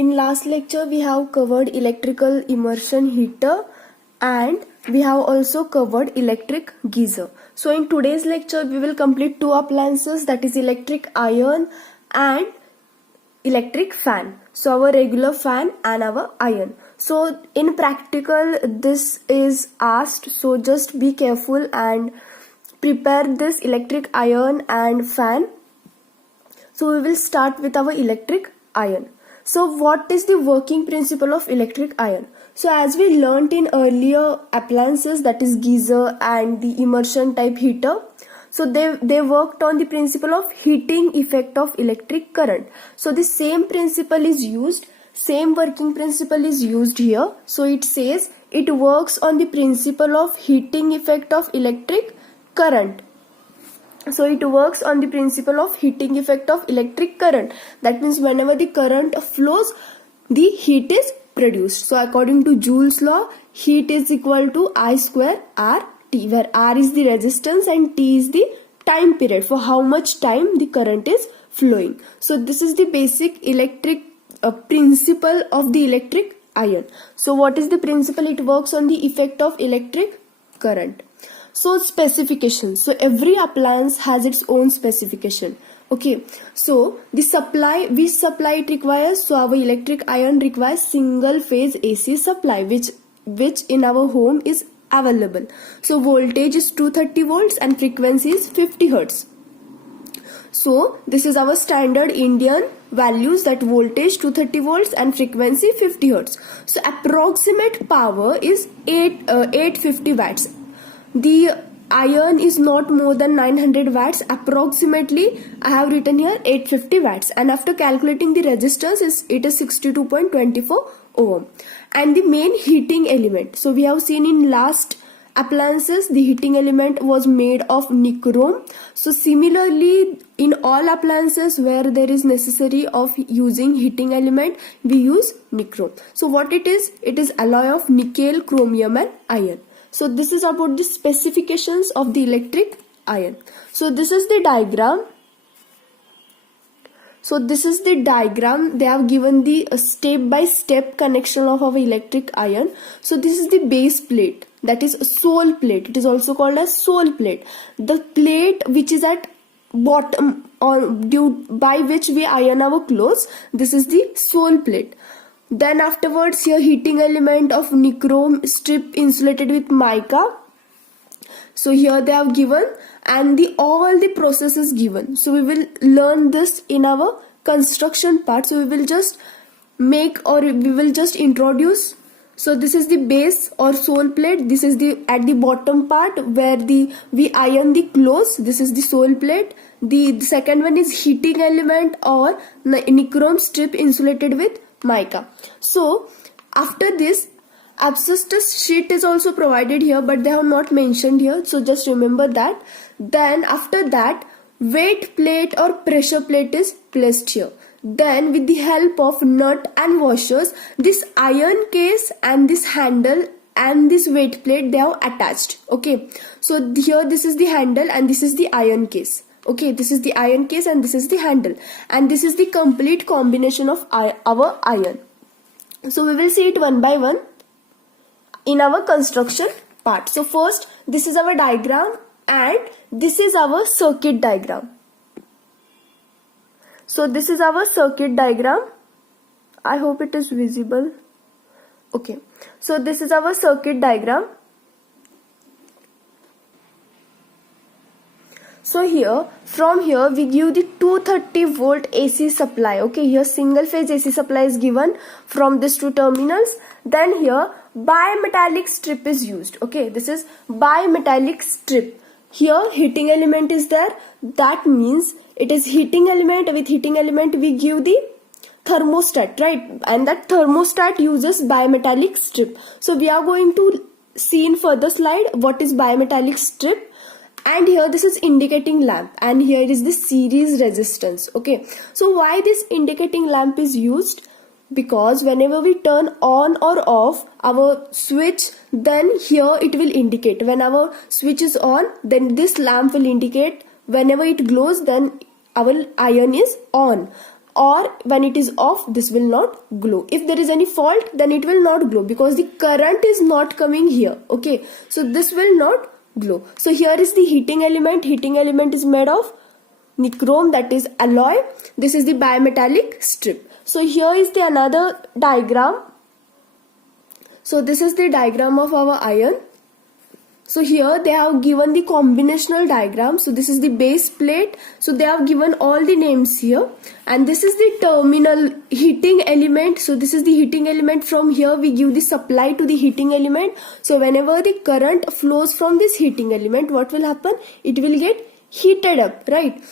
In last lecture we have covered electrical immersion heater and we have also covered electric geyser. So in today's lecture we will complete two appliances, that is electric iron and electric fan. So our regular fan and our iron. So in practical this is asked, so just be careful and prepare this electric iron and fan. So we will start with our electric iron. So what is the working principle of electric iron? So as we learnt in earlier appliances, that is geyser and the immersion type heater, so they worked on the principle of heating effect of electric current. So the same principle is used, same working principle is used here. So it says it works on the principle of heating effect of electric current. So it works on the principle of heating effect of electric current. That means whenever the current flows, the heat is produced. So according to Joule's law, heat is equal to I square RT, where R is the resistance and T is the time period for how much time the current is flowing. So this is the basic electric principle of the electric iron. So what is the principle? It works on the effect of electric current. So specifications. So every appliance has its own specification. Okay. So the supply, which supply it requires? So our electric iron requires single phase AC supply, which in our home is available. So voltage is 230 volts and frequency is 50 hertz. So this is our standard Indian values, that voltage 230 volts and frequency 50 hertz. So approximate power is 850 watts. The iron is not more than 900 watts. Approximately I have written here 850 watts, and after calculating the resistance it is 62.24 ohm. And the main heating element, so we have seen in last appliances the heating element was made of nichrome. So similarly in all appliances where there is necessary of using heating element, we use nichrome. So what it is? It is alloy of nickel, chromium and iron. So this is about the specifications of the electric iron. So this is the diagram. So this is the diagram. They have given the step-by-step connection of our electric iron. So this is the base plate, that is sole plate. It is also called as sole plate. The plate which is at bottom by which we iron our clothes, this is the sole plate. Then afterwards here heating element of nichrome strip insulated with mica. So here they have given, and all the processes given. So we will learn this in our construction part. So we will just introduce. So this is the base or sole plate. This is the at the bottom part where we iron the clothes. This is the sole plate. The second one is heating element or nichrome strip insulated with mica. So after this, asbestos sheet is also provided here, but they have not mentioned here, so just remember that. Then after that, weight plate or pressure plate is placed here. Then with the help of nut and washers, this iron case and this handle and this weight plate, they have attached. Okay, so here this is the handle and this is the iron case. Okay, this is the iron case and this is the handle, and this is the complete combination of our iron. So we will see it one by one in our construction part. So first, this is our diagram and this is our circuit diagram. So this is our circuit diagram. I hope it is visible. Okay, so this is our circuit diagram. So here, from here we give the 230 volt AC supply. Okay, here single phase AC supply is given from these two terminals. Then here bimetallic strip is used. Okay, this is bimetallic strip. Here heating element is there. That means it is heating element. With heating element we give the thermostat, right? And that thermostat uses bimetallic strip. So we are going to see in further slide what is bimetallic strip. And here this is indicating lamp, and here is the series resistance. Okay, so why this indicating lamp is used? Because whenever we turn on or off our switch, then here it will indicate. When our switch is on, then this lamp will indicate. Whenever it glows, then our iron is on. or when it is off, this will not glow. If there is any fault, then it will not glow because the current is not coming here. Okay, so this will not glow. So here is the heating element. Heating element is made of nichrome, that is alloy. This is the bimetallic strip. So here is the another diagram. So this is the diagram of our iron. So here they have given the combinational diagram. So this is the base plate. So they have given all the names here. And this is the terminal heating element. So this is the heating element. From here we give the supply to the heating element. So whenever the current flows from this heating element, what will happen? It will get heated up, right?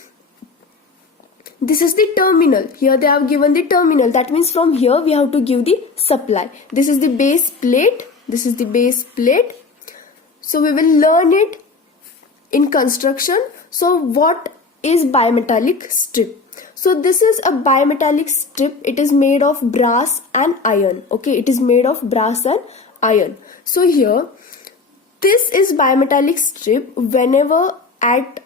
This is the terminal. Here they have given the terminal. That means from here we have to give the supply. This is the base plate. This is the base plate. So we will learn it in construction. So what is bimetallic strip? So this is a bimetallic strip. It is made of brass and iron. Okay, it is made of brass and iron. So here, this is bimetallic strip. Whenever at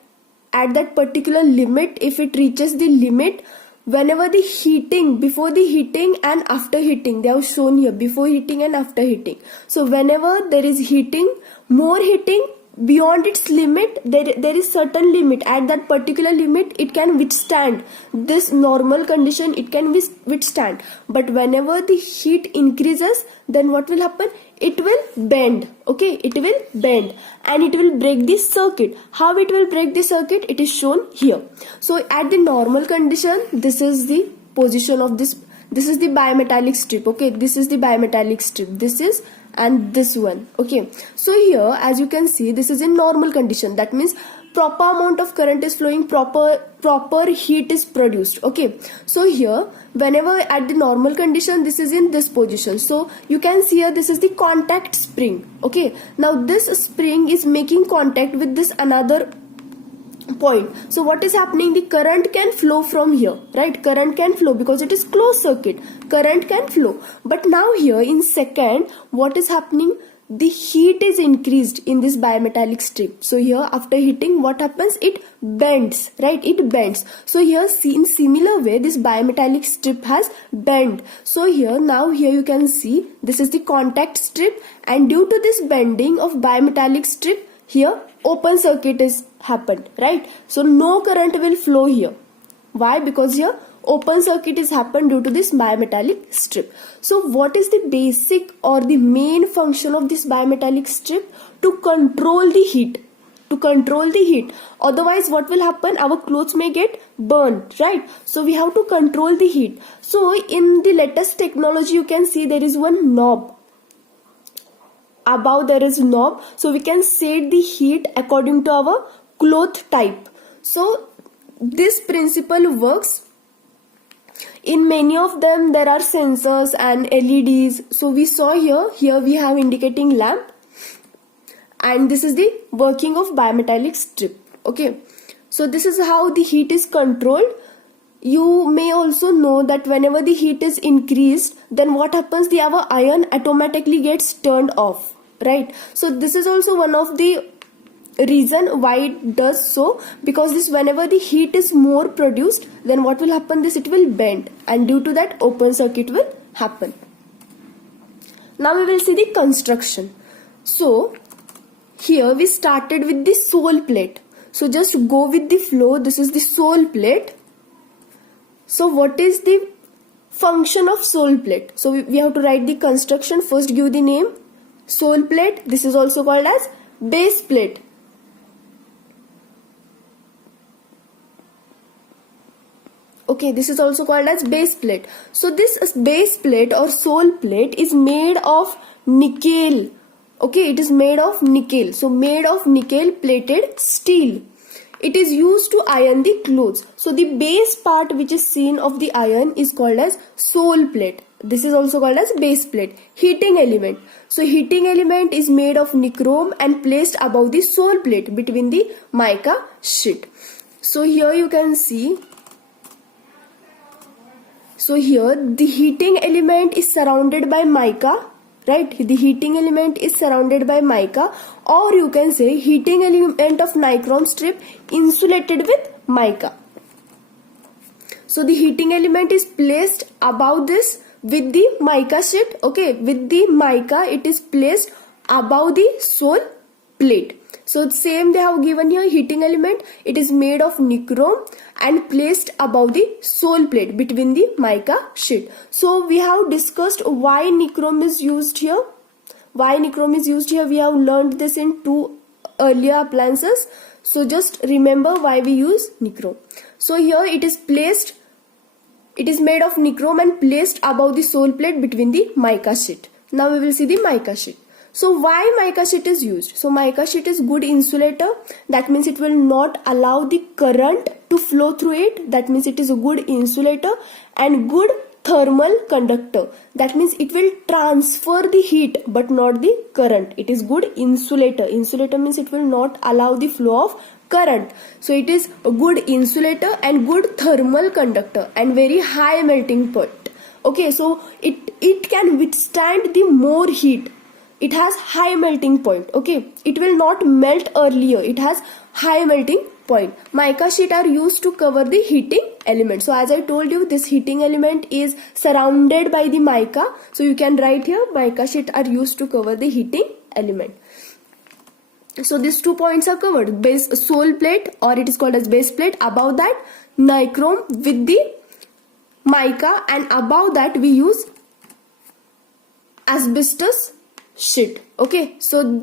that particular limit, if it reaches the limit, whenever the heating, before the heating and after heating, they have shown here before heating and after heating. So whenever there is heating, more heating, beyond its limit, there is certain limit. At that particular limit, it can withstand this normal condition, it can withstand. But whenever the heat increases, then what will happen? It will bend. Okay, it will bend and it will break the circuit. How it will break the circuit? It is shown here. So at the normal condition, this is the position of this. This is the bimetallic strip. Okay, this is the bimetallic strip. This is and this one. Okay, so here as you can see, this is in normal condition. That means proper amount of current is flowing, proper heat is produced. Okay, so here whenever at the normal condition, this is in this position. So you can see here, this is the contact spring. Okay, now this spring is making contact with this another point. So what is happening? The current can flow from here, right? Current can flow because it is closed circuit. Current can flow. But now here in second, what is happening? The heat is increased in this bimetallic strip. So here after heating, what happens? It bends, right? It bends. So here in similar way, this bimetallic strip has bent. So here now here you can see this is the contact strip, and due to this bending of bimetallic strip, here open circuit is happened, right? So no current will flow here. Why? Because here open circuit is happened due to this bimetallic strip. So what is the basic or the main function of this bimetallic strip? To control the heat. To control the heat. Otherwise what will happen? Our clothes may get burned, right? So we have to control the heat. So in the latest technology, you can see there is one knob. Above there is knob, so we can set the heat according to our cloth type. So this principle works. In many of them there are sensors and LEDs. So we saw here we have indicating lamp, and this is the working of bimetallic strip. Okay, so this is how the heat is controlled. You may also know that whenever the heat is increased, then what happens? Our iron automatically gets turned off, right? So this is also one of the reason why it does so, because this whenever the heat is more produced, then what will happen? It will bend, and due to that open circuit will happen. Now we will see the construction. So here we started with the sole plate. So just go with the flow. This is the sole plate. So what is the function of sole plate? So we have to write the construction. First give the name sole plate. This is also called as base plate. Okay, this is also called as base plate. So this base plate or sole plate is made of nickel. Okay, it is made of nickel. So made of nickel plated steel. It is used to iron the clothes. So the base part which is seen of the iron is called as sole plate. This is also called as base plate. Heating element. So heating element is made of nichrome and placed above the sole plate between the mica sheet. So here you can see. So here the heating element is surrounded by mica. Right, the heating element is surrounded by mica, or you can say heating element of nichrome strip insulated with mica. So the heating element is placed above this with the mica sheet. Okay, with the mica it is placed above the sole plate. So same they have given here, heating element, it is made of nichrome and placed above the sole plate between the mica sheet. So we have discussed why nichrome is used here. Why nichrome is used here, we have learned this in 2 earlier appliances. So just remember why we use nichrome. So here it is placed, it is made of nichrome and placed above the sole plate between the mica sheet. Now we will see the mica sheet. So why mica sheet is used? So mica sheet is good insulator. That means it will not allow the current to flow through it. That means it is a good insulator and good thermal conductor. That means it will transfer the heat but not the current. It is good insulator. Insulator means it will not allow the flow of current. So it is a good insulator and good thermal conductor and very high melting point. Okay, so it can withstand the more heat. It has high melting point. Okay, it will not melt earlier. It has high melting point. Mica sheet are used to cover the heating element. So as I told you, this heating element is surrounded by the mica. So you can write here, mica sheet are used to cover the heating element. So these 2 points are covered. Base sole plate, or it is called as base plate. Above that, nichrome with the mica, and above that we use asbestos sheet. Okay, so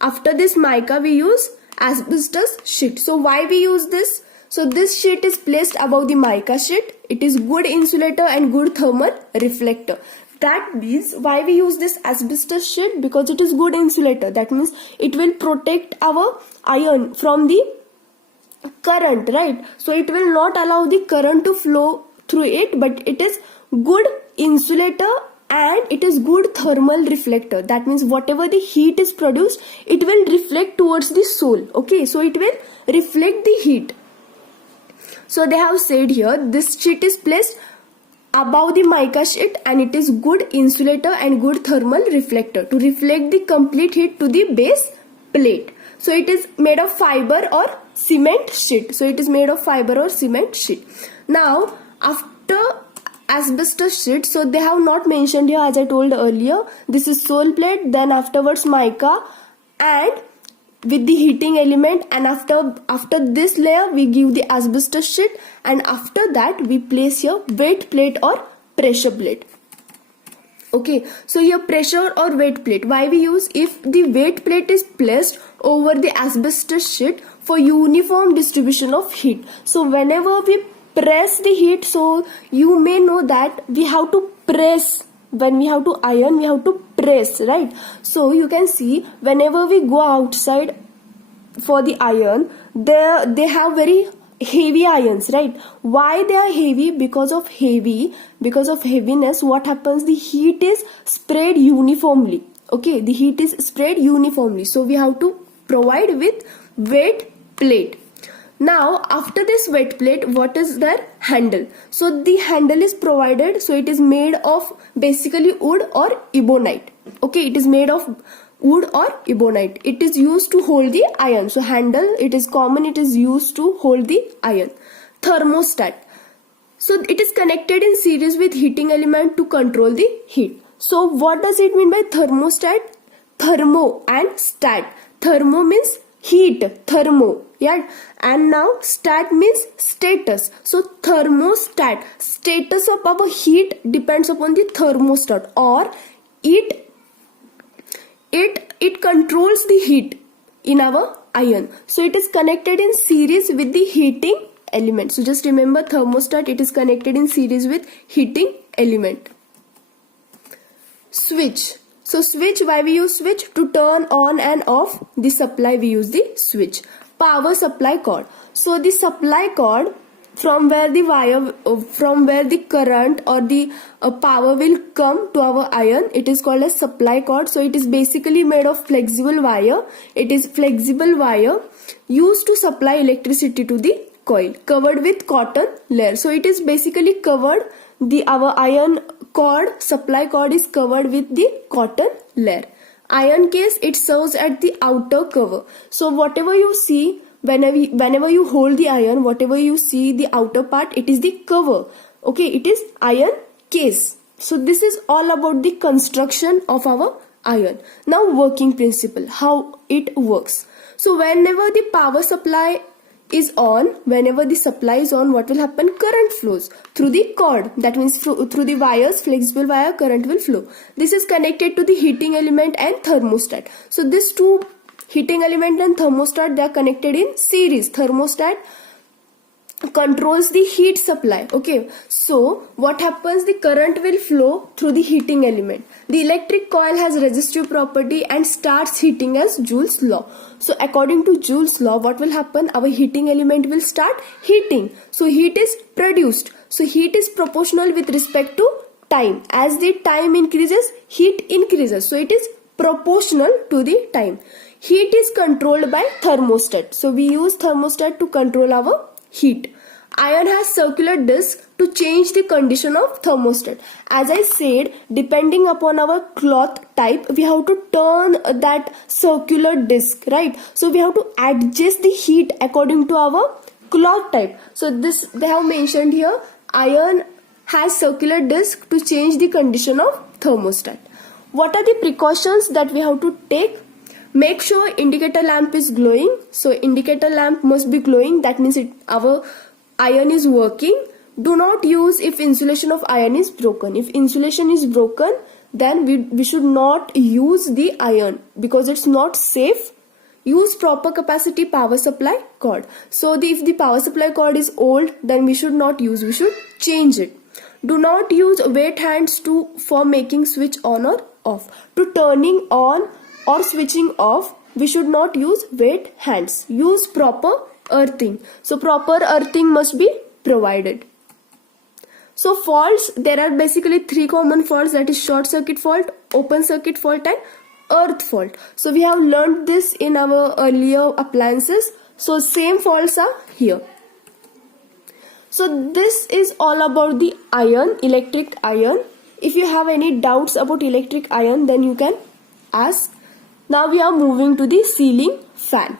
after this mica we use asbestos sheet. So why we use this? So this sheet is placed above the mica sheet. It is good insulator and good thermal reflector. That means why we use this asbestos sheet? Because it is good insulator. That means it will protect our iron from the current, right? So it will not allow the current to flow through it, but it is good insulator and it is good thermal reflector. That means whatever the heat is produced, it will reflect towards the sole. Okay, so it will reflect the heat. So they have said here, this sheet is placed above the mica sheet and it is good insulator and good thermal reflector to reflect the complete heat to the base plate. So it is made of fiber or cement sheet. So it is made of fiber or cement sheet. Now after asbestos sheet, so they have not mentioned here, as I told earlier, this is sole plate, then afterwards mica and with the heating element, and after this layer we give the asbestos sheet, and after that we place here wet plate or pressure plate. Okay, so here pressure or wet plate, why we use? If the wet plate is placed over the asbestos sheet for uniform distribution of heat. So whenever we press the heat, so you may know that we have to press. When we have to iron, we have to press, right? So you can see whenever we go outside for the iron, they have very heavy irons, right? Why they are heavy? Because of heaviness, what happens? The heat is spread uniformly. Okay, the heat is spread uniformly. So we have to provide with wet plate. Now after this wet plate, what is their handle? So the handle is provided, so it is made of basically wood or ebonite. Okay, it is made of wood or ebonite. It is used to hold the iron. So handle, it is common, it is used to hold the iron. Thermostat. So it is connected in series with heating element to control the heat. So what does it mean by thermostat? Thermo and stat. Thermo means heat, thermo, yeah, and now stat means status. So thermostat, status of our heat depends upon the thermostat, or it controls the heat in our iron. So it is connected in series with the heating element. So just remember, thermostat, it is connected in series with heating element. Switch. So switch, why we use switch? To turn on and off the supply, we use the switch. Power supply cord. So the supply cord from where the current or the power will come to our iron, it is called as supply cord. So it is basically made of flexible wire. It is flexible wire used to supply electricity to the coil, covered with cotton layer. So it is basically covered, our iron cord, supply cord is covered with the cotton layer. Iron case, it serves at the outer cover. So whatever you see whenever you hold the iron, whatever you see the outer part, it is the cover. Okay, it is iron case. So this is all about the construction of our iron. Now working principle, how it works. So whenever the power supply is on, whenever the supply is on, what will happen? Current flows through the cord. That means through the wires, flexible wire, current will flow. This is connected to the heating element and thermostat. So these two, heating element and thermostat, they are connected in series. Thermostat controls the heat supply. Okay, so what happens? The current will flow through the heating element. The electric coil has resistive property and starts heating as Joule's law. So according to Joule's law, what will happen? Our heating element will start heating. So heat is produced. So heat is proportional with respect to time. As the time increases, heat increases. So it is proportional to the time. Heat is controlled by thermostat. So we use thermostat to control our heat. Iron has circular disc to change the condition of thermostat. As I said, depending upon our cloth type, we have to turn that circular disc, right? So we have to adjust the heat according to our cloth type. So this they have mentioned here, iron has circular disc to change the condition of thermostat. What are the precautions that we have to take? Make sure indicator lamp is glowing. So indicator lamp must be glowing. That means our iron is working. Do not use if insulation of iron is broken. If insulation is broken, then we should not use the iron because it's not safe. Use proper capacity power supply cord. So if the power supply cord is old, then we should not use. We should change it. Do not use wet hands for making switch on or off. To turning on or switching off, we should not use wet hands. Use proper earthing. So proper earthing must be provided. So faults, there are basically three common faults, that is short circuit fault, open circuit fault and earth fault. So we have learned this in our earlier appliances. So same faults are here. So this is all about the iron, electric iron. If you have any doubts about electric iron, then you can ask. Now we are moving to the ceiling fan.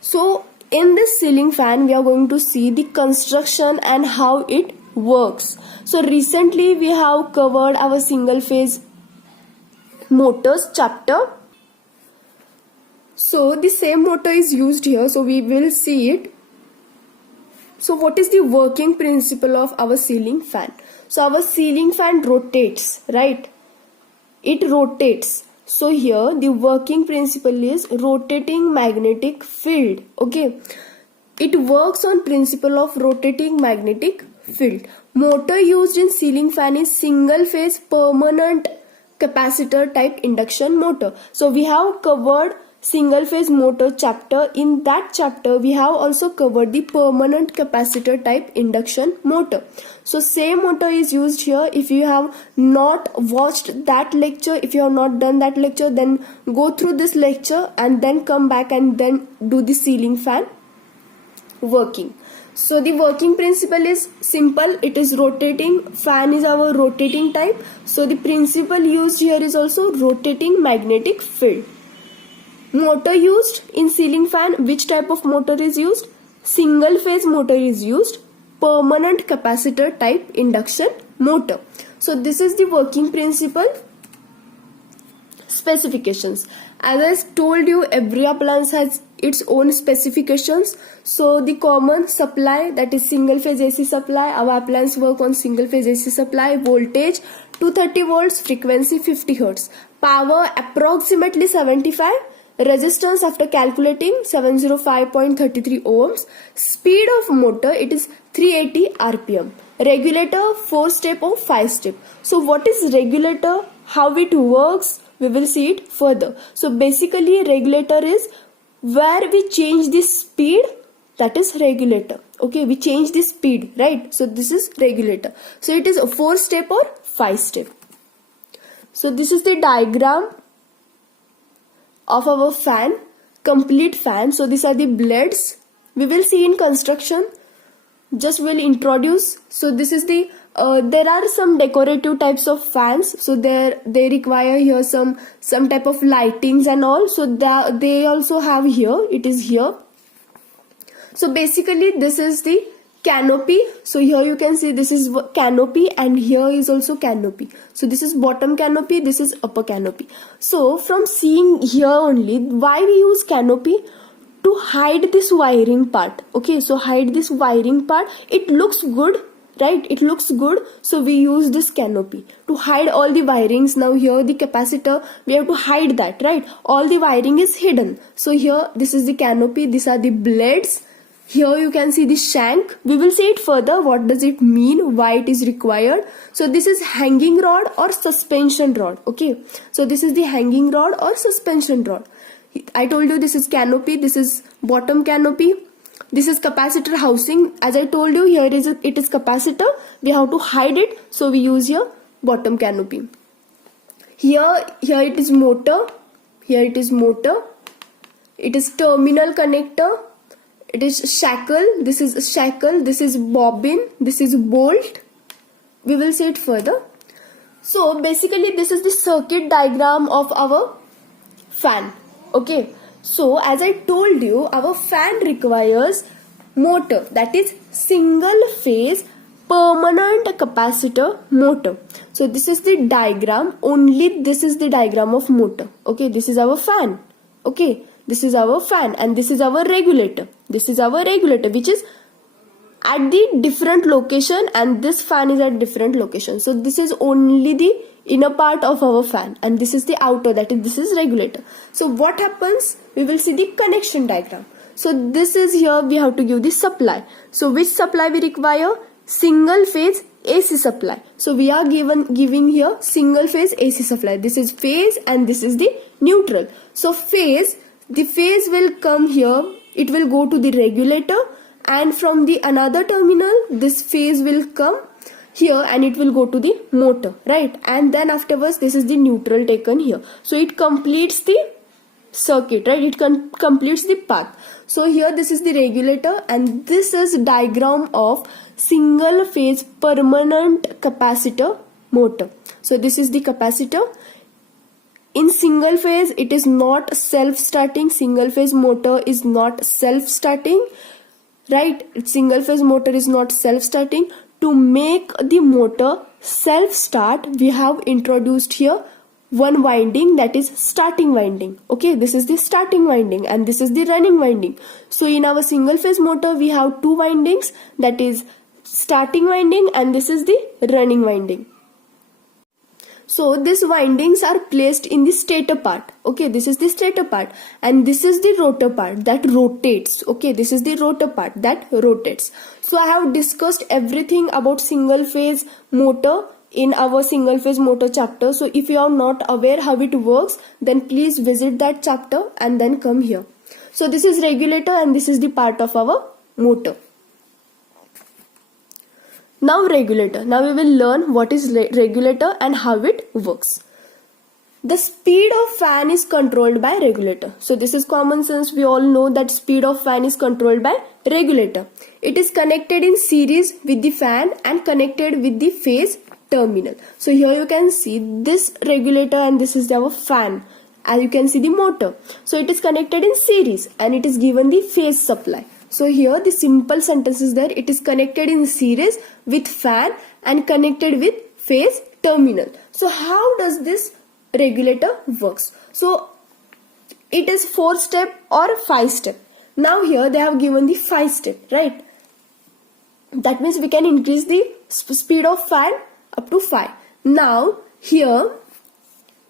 So in this ceiling fan, we are going to see the construction and how it works. So recently we have covered our single phase motors chapter. So the same motor is used here. So we will see it. So what is the working principle of our ceiling fan? So our ceiling fan rotates, right? It rotates. So here the working principle is rotating magnetic field. Okay. It works on principle of rotating magnetic field. Motor used in ceiling fan is single phase permanent capacitor type induction motor. So we have covered single phase motor chapter. In that chapter we have also covered the permanent capacitor type induction motor. So same motor is used here. If you have not watched that lecture, if you have not done that lecture, then go through this lecture and then come back and then do the ceiling fan working. So the working principle is simple. It is rotating. Fan is our rotating type. So the principle used here is also rotating magnetic field. Motor used in ceiling fan, which type of motor is used? Single phase motor is used. Permanent capacitor type induction motor. So this is the working principle. Specifications. As I told you, every appliance has its own specifications. So the common supply, that is single phase AC supply. Our appliance work on single phase AC supply. Voltage 230 volts, frequency 50 hertz. Power approximately 75. Resistance after calculating 705.33 ohms. Speed of motor, it is 380 rpm. Regulator 4 step or 5 step. So what is regulator? How it works? We will see it further. So basically regulator is where we change the speed, that is regulator. Okay, we change the speed, right? So this is regulator. So it is a 4 step or 5 step. So this is the diagram of our fan, complete fan. So these are the blades. We will see in construction. Just will introduce. So this is the there are some decorative types of fans. So they require here some type of lightings and all. So that they also have here. It is here. So basically this is the canopy. So here you can see this is canopy and here is also canopy. So this is bottom canopy, this is upper canopy. So from seeing here only, why we use canopy? To hide this wiring part. Okay, so hide this wiring part. It looks good, right? It looks good, so we use this canopy to hide all the wirings. Now here the capacitor, we have to hide that, right? All the wiring is hidden. So here this is the canopy, these are the blades. Here you can see the shank. We will see it further. What does it mean? Why it is required? So this is hanging rod or suspension rod. Okay. So this is the hanging rod or suspension rod. I told you this is canopy. This is bottom canopy. This is capacitor housing. As I told you, here it is capacitor. We have to hide it. So we use here bottom canopy. Here it is motor. Here it is motor. It is terminal connector. It is shackle, this is shackle, this is bobbin, this is bolt. We will see it further. So basically this is the circuit diagram of our fan. Okay. So as I told you, our fan requires motor, that is single phase permanent capacitor motor. So this is the diagram, only this is the diagram of motor. Okay, this is our fan. Okay. This is our fan and this is our regulator. This is our regulator which is at the different location and this fan is at different location. So this is only the inner part of our fan and this is the outer, that is this is regulator. So what happens? We will see the connection diagram. So this is here we have to give the supply. So which supply we require? Single phase AC supply. So we are giving here single phase AC supply. This is phase and this is the neutral. So phase, the phase will come here, it will go to the regulator and from the another terminal this phase will come here and it will go to the motor, right? And then afterwards this is the neutral taken here. So it completes the circuit, right? It completes the path. So here this is the regulator and this is diagram of single phase permanent capacitor motor. So this is the capacitor. In single phase, it is not self-starting. Single phase motor is not self-starting, right? Single phase motor is not self-starting. To make the motor self-start, we have introduced here one winding, that is starting winding. Okay, this is the starting winding and this is the running winding. So in our single phase motor, we have two windings, that is starting winding and this is the running winding. So these windings are placed in the stator part. Okay, this is the stator part and this is the rotor part that rotates. Okay, this is the rotor part that rotates. So I have discussed everything about single phase motor in our single phase motor chapter. So if you are not aware how it works, then please visit that chapter and then come here. So this is regulator and this is the part of our motor. Now regulator. Now we will learn what is regulator and how it works. The speed of fan is controlled by regulator. So this is common sense. We all know that speed of fan is controlled by regulator. It is connected in series with the fan and connected with the phase terminal. So here you can see this regulator and this is our fan. As you can see the motor. So it is connected in series and it is given the phase supply. So here the simple sentence is there. It is connected in series with fan and connected with phase terminal. So how does this regulator works? So it is 4-step or 5-step. Now here they have given the 5-step, right? That means we can increase the speed of fan up to 5. Now here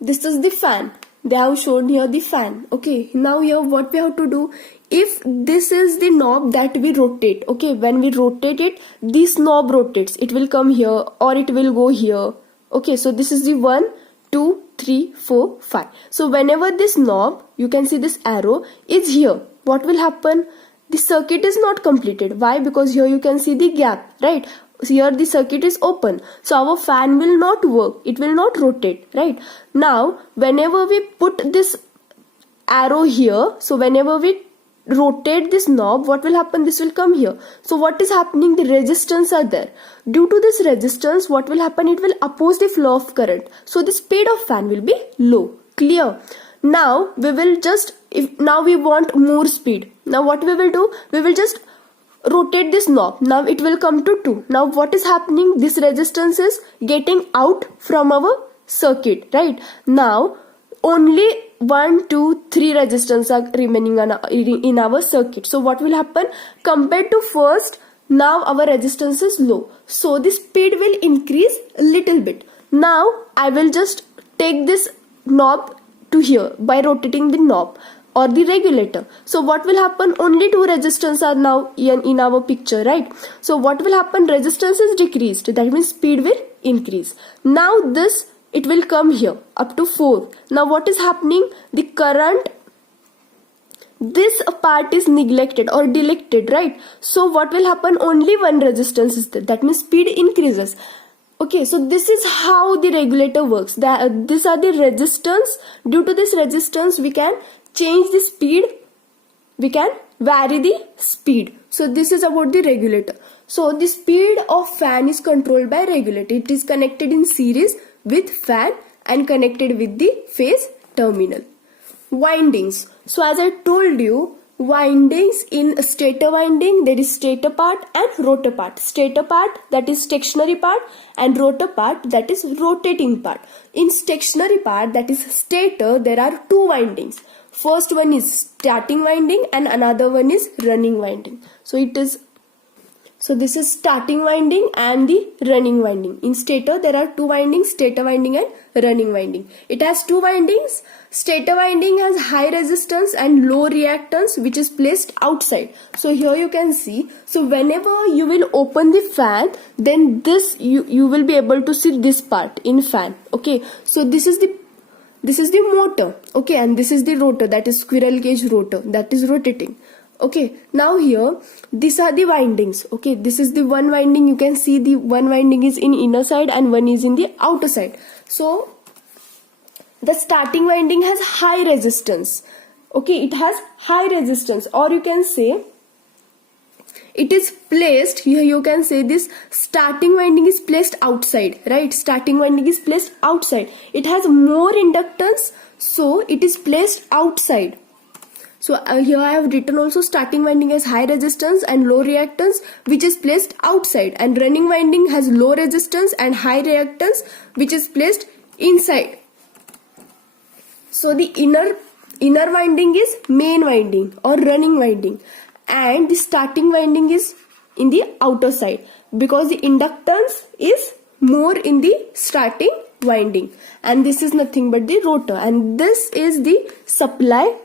this is the fan. They have shown here the fan. Okay, now here what we have to do, if this is the knob that we rotate, okay, when we rotate it, this knob rotates, it will come here or it will go here. Okay, so this is the 1, 2, 3, 4, 5. So whenever this knob, you can see this arrow is here, what will happen? The circuit is not completed. Why? Because here you can see the gap, right? Here the circuit is open, so our fan will not work, it will not rotate, right? Now whenever we put this arrow here, so whenever we rotate this knob, what will happen? This will come here. So what is happening? The resistance are there. Due to this resistance, what will happen? It will oppose the flow of current, so the speed of fan will be low. Clear? Now we will just, if now we want more speed, now what we will do? We will just rotate this knob. Now it will come to 2. Now what is happening? This resistance is getting out from our circuit, right? Now only 1, 2, 3 resistance are remaining in our circuit. So what will happen? Compared to first, now our resistance is low. So the speed will increase a little bit. Now I will just take this knob to here by rotating the knob or the regulator. So what will happen? Only 2 resistance are now in our picture, right? So what will happen? Resistance is decreased. That means speed will increase. Now this, it will come here up to 4. Now what is happening? The current, this part is neglected or deleted, right? So what will happen? Only 1 resistance is there. That means speed increases. Okay, so this is how the regulator works. These are the resistance. Due to this resistance, we can change the speed. We can vary the speed. So this is about the regulator. So the speed of fan is controlled by regulator. It is connected in series with fan and connected with the phase terminal. Windings. So as I told you, windings, in stator winding there is stator part and rotor part. Stator part, that is stationary part, and rotor part, that is rotating part. In stationary part, that is stator, there are 2 windings. First one is starting winding and another one is running winding. So this is starting winding and the running winding. In stator there are 2 windings, stator winding and running winding. It has 2 windings. Stator winding has high resistance and low reactance, which is placed outside. So here you can see. So whenever you will open the fan, then this you will be able to see this part in fan. Okay, so this is the motor. Okay, and this is the rotor, that is squirrel cage rotor, that is rotating. Okay, now here these are the windings. Okay, this is the one winding. You can see the one winding is in inner side and one is in the outer side. So the starting winding has high resistance. Okay, it has high resistance, or you can say it is placed here. You can say this starting winding is placed outside, right? Starting winding is placed outside. It has more inductance, so it is placed outside. So here I have written also starting winding has high resistance and low reactance, which is placed outside, and running winding has low resistance and high reactance, which is placed inside. So the inner winding is main winding or running winding, and the starting winding is in the outer side because the inductance is more in the starting winding, and this is nothing but the rotor, and this is the supply.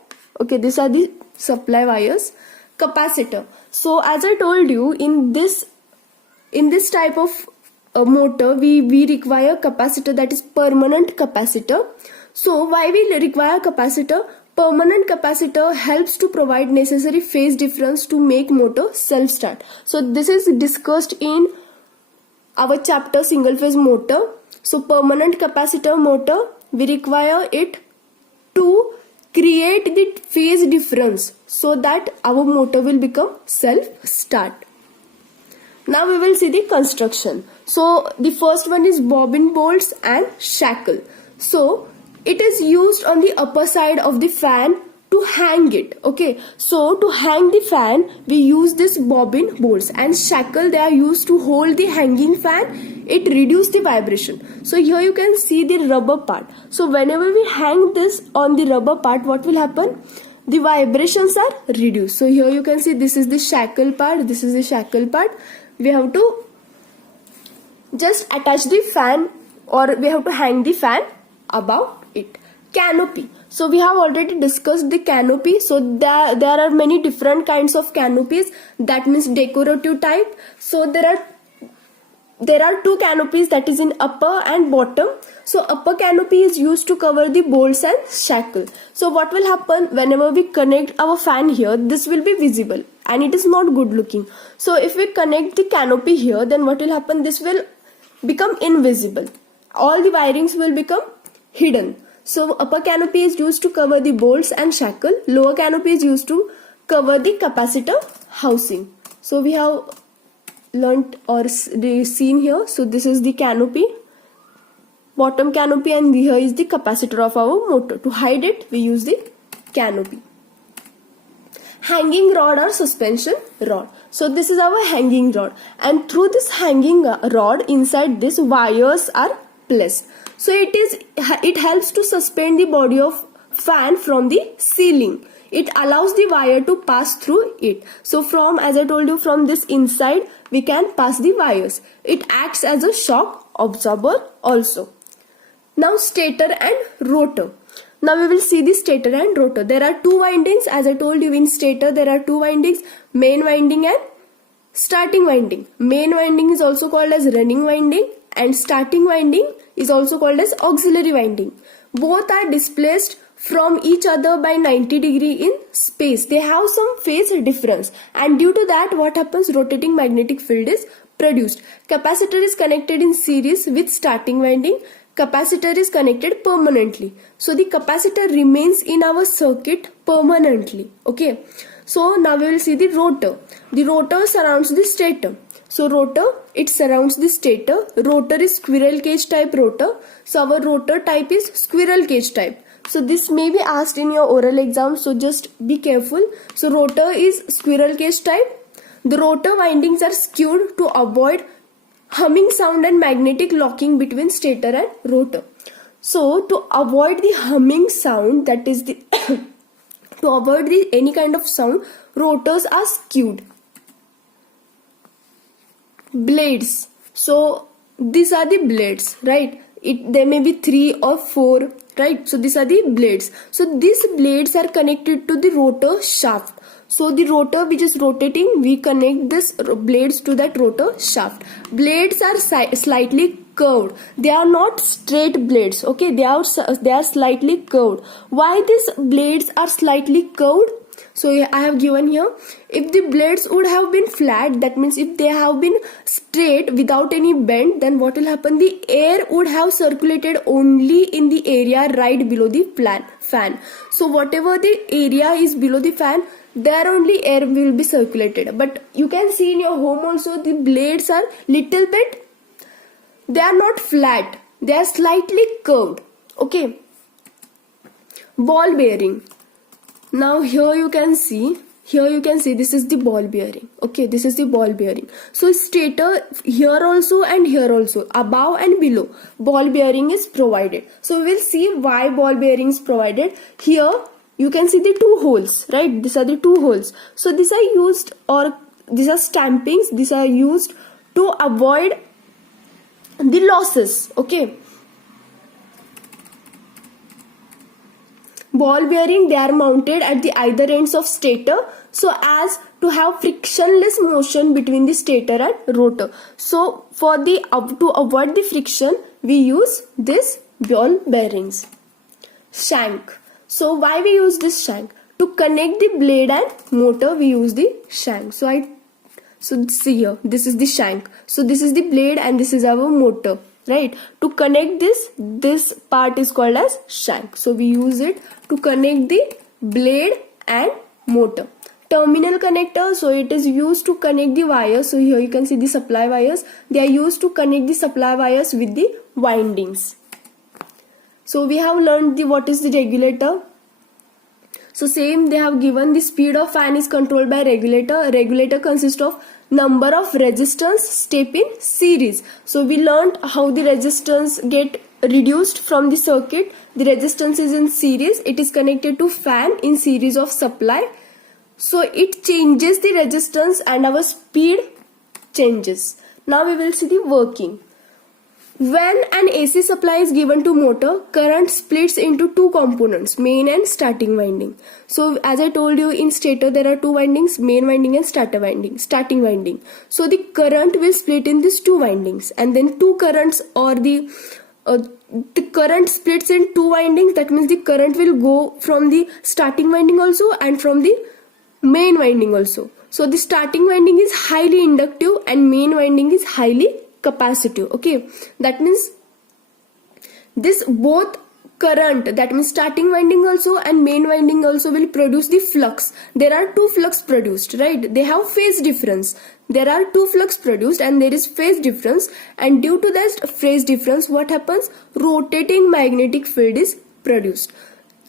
Okay, these are the supply wires. Capacitor. So as I told you, in this type of motor, we require capacitor, that is permanent capacitor. So why we require capacitor? Permanent capacitor helps to provide necessary phase difference to make motor self-start. So this is discussed in our chapter single phase motor. So permanent capacitor motor, we require it to create the phase difference so that our motor will become self-start. Now we will see the construction. So the first one is bobbin bolts and shackle. So it is used on the upper side of the fan to hang it. Okay, so to hang the fan we use this bobbin bolts, and shackle, they are used to hold the hanging fan. It reduces the vibration. So here you can see the rubber part. So whenever we hang this on the rubber part, what will happen? The vibrations are reduced. So here you can see this is the shackle part, this is the shackle part. We have to just attach the fan, or we have to hang the fan above it. Canopy. So we have already discussed the canopy. So there are many different kinds of canopies, that means decorative type. So there are 2 canopies, that is in upper and bottom. So upper canopy is used to cover the bolts and shackle. So what will happen whenever we connect our fan here, this will be visible and it is not good looking. So if we connect the canopy here, then what will happen? This will become invisible. All the wirings will become hidden. So upper canopy is used to cover the bolts and shackle. Lower canopy is used to cover the capacitor housing. So we have learnt or seen here. So this is the canopy, bottom canopy, and here is the capacitor of our motor. To hide it, we use the canopy. hanging rod or suspension rod. So this is our hanging rod, and through this hanging rod, inside this wires are placed. So it helps to suspend the body of fan from the ceiling. It allows the wire to pass through it. So from, as I told you, from this inside we can pass the wires. It acts as a shock absorber also. Now stator and rotor. Now we will see the stator and rotor. There are two windings. As I told you, in stator there are two windings, main winding and starting winding. Main winding is also called as running winding, and starting winding is also called as auxiliary winding. Both are displaced from each other by 90 degree in space. They have some phase difference, and due to that what happens, rotating magnetic field is produced. Capacitor is connected in series with starting winding. Capacitor is connected permanently. So the capacitor remains in our circuit permanently. Okay. So now we will see the rotor. The rotor surrounds the stator. So rotor, it surrounds the stator. Rotor is squirrel cage type rotor. So our rotor type is squirrel cage type. So this may be asked in your oral exam, so just be careful. So rotor is squirrel cage type. The rotor windings are skewed to avoid humming sound and magnetic locking between stator and rotor. So to avoid the humming sound, that is the to avoid any kind of sound, rotors are skewed. Blades. So these are the blades, right? There may be 3 or 4, right? So these are the blades. So these blades are connected to the rotor shaft. So the rotor which is rotating, we connect this blades to that rotor shaft. Blades are slightly curved. They are not straight blades. Okay, they are slightly curved. Why these blades are slightly curved? So I have given here. If the blades would have been flat, that means if they have been straight without any bend, then what will happen? The air would have circulated only in the area right below the fan. So whatever the area is below the fan, there only air will be circulated. But you can see in your home also, the blades are little bit, they are not flat, they are slightly curved. Okay. Ball bearing. Now here you can see this is the ball bearing. Okay, this is the ball bearing. So stator, here also and here also, above and below, ball bearing is provided. So we will see why ball bearing is provided. Here you can see the 2 holes, right? These are the 2 holes. So these are used, or these are stampings, these are used to avoid the losses. Okay. Ball bearing, they are mounted at the either ends of stator, so as to have frictionless motion between the stator and rotor. So for to avoid the friction, we use this ball bearings. Shank. So why we use this shank? To connect the blade and motor, we use the shank. So see here, this is the shank. So this is the blade and this is our motor. Right, to connect this part is called as shank. So we use it to connect the blade and motor. Terminal connector, so it is used to connect the wires. So here you can see the supply wires. They are used to connect the supply wires with the windings. So we have learned what is the regulator. So same, they have given the speed of fan is controlled by regulator. Regulator consists of number of resistance step in series. So we learned how the resistance get reduced from the circuit. The resistance is in series. It is connected to fan in series of supply. So it changes the resistance and our speed changes. Now we will see the working. When an AC supply is given to motor, current splits into 2 components, main and starting winding. So as I told you, in stator there are 2 windings, main winding and starting winding. So the current will split in these 2 windings, and then 2 currents, or the current splits in 2 windings. That means the current will go from the starting winding also and from the main winding also. So the starting winding is highly inductive and main winding is highly capacitive. Okay, that means this both current, that means starting winding also and main winding also, will produce the flux. There are 2 flux produced, right? They have phase difference. There are 2 flux produced and there is phase difference, and due to that phase difference, what happens? Rotating magnetic field is produced.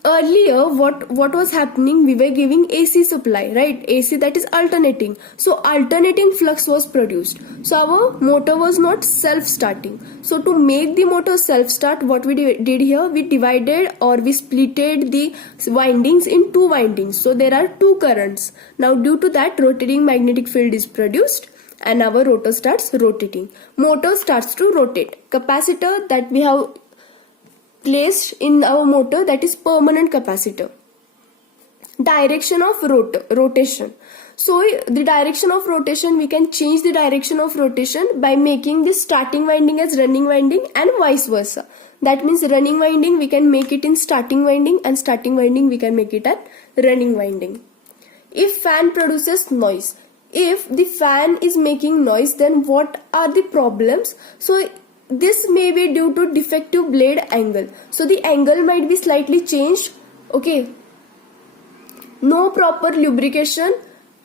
earlier what was happening, we were giving AC supply, right? AC, that is alternating, so alternating flux was produced, so our motor was not self-starting. So to make the motor self-start, what we did here, we divided or we splitted the windings in two windings, so there are two currents. Now due to that, rotating magnetic field is produced and our rotor starts rotating, motor starts to rotate. Capacitor that we have placed in our motor, that is permanent capacitor. Direction of rotation. So the direction of rotation, we can change the direction of rotation by making this starting winding as running winding and vice versa. That means running winding we can make it in starting winding and starting winding we can make it at running winding. If fan produces noise, if the fan is making noise, then what are the problems? So this may be due to defective blade angle. So the angle might be slightly changed. Okay. No proper lubrication,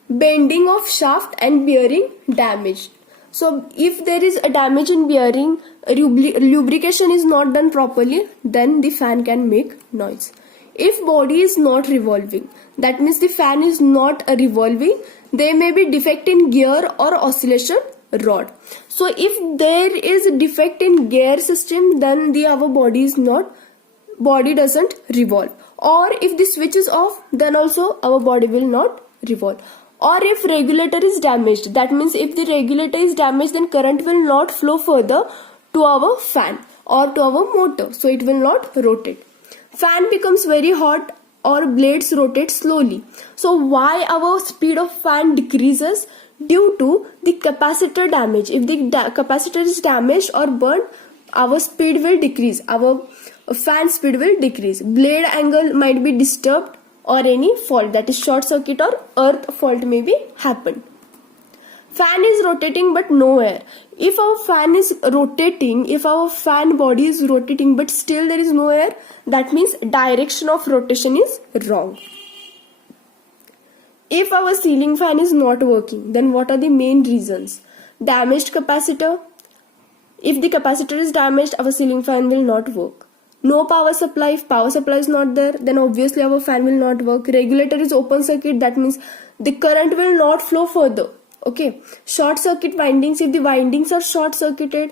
bending of shaft and bearing damaged. So if there is a damage in bearing, lubrication is not done properly, then the fan can make noise. If body is not revolving, that means the fan is not revolving, there may be defect in gear or oscillation rod. So if there is a defect in gear system, then our body doesn't revolve. Or if the switch is off, then also our body will not revolve. Or if regulator is damaged, that means if the regulator is damaged, then current will not flow further to our fan or to our motor, so it will not rotate. Fan becomes very hot or blades rotate slowly. So why our speed of fan decreases? Due to the capacitor damage. If the capacitor is damaged or burnt, our speed will decrease, our fan speed will decrease. Blade angle might be disturbed or any fault, that is short circuit or earth fault may be happened. Fan is rotating but no air. If our fan is rotating, if our fan body is rotating but still there is no air, that means direction of rotation is wrong. If our ceiling fan is not working, then what are the main reasons? Damaged capacitor. If the capacitor is damaged, our ceiling fan will not work. No power supply. If power supply is not there, then obviously our fan will not work. Regulator is open circuit, that means the current will not flow further. Okay. Short circuit windings, if the windings are short circuited.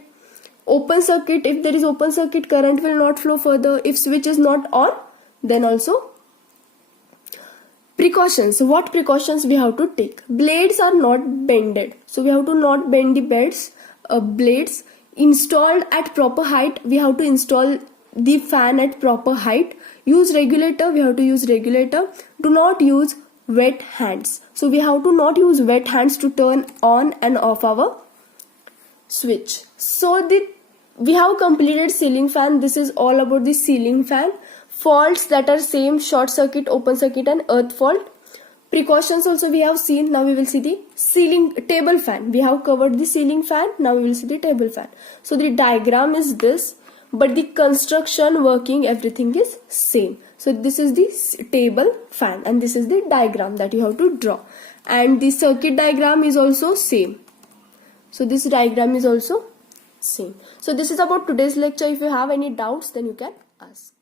Open circuit, if there is open circuit, current will not flow further. If switch is not on, then also. Precautions. What precautions we have to take? Blades are not bended, so we have to not bend the blades. Installed at proper height, we have to install the fan at proper height. Use regulator, we have to use regulator. Do not use wet hands, so we have to not use wet hands to turn on and off our switch. So we have completed ceiling fan. This is all about the ceiling fan. Faults that are same: short circuit, open circuit and earth fault. Precautions also we have seen. Now we will see the ceiling table fan. We have covered the ceiling fan. Now we will see the table fan. So the diagram is this, but the construction, working, everything is same. So this is the table fan and this is the diagram that you have to draw, and the circuit diagram is also same. So this diagram is also same. So this is about today's lecture. If you have any doubts, then you can ask.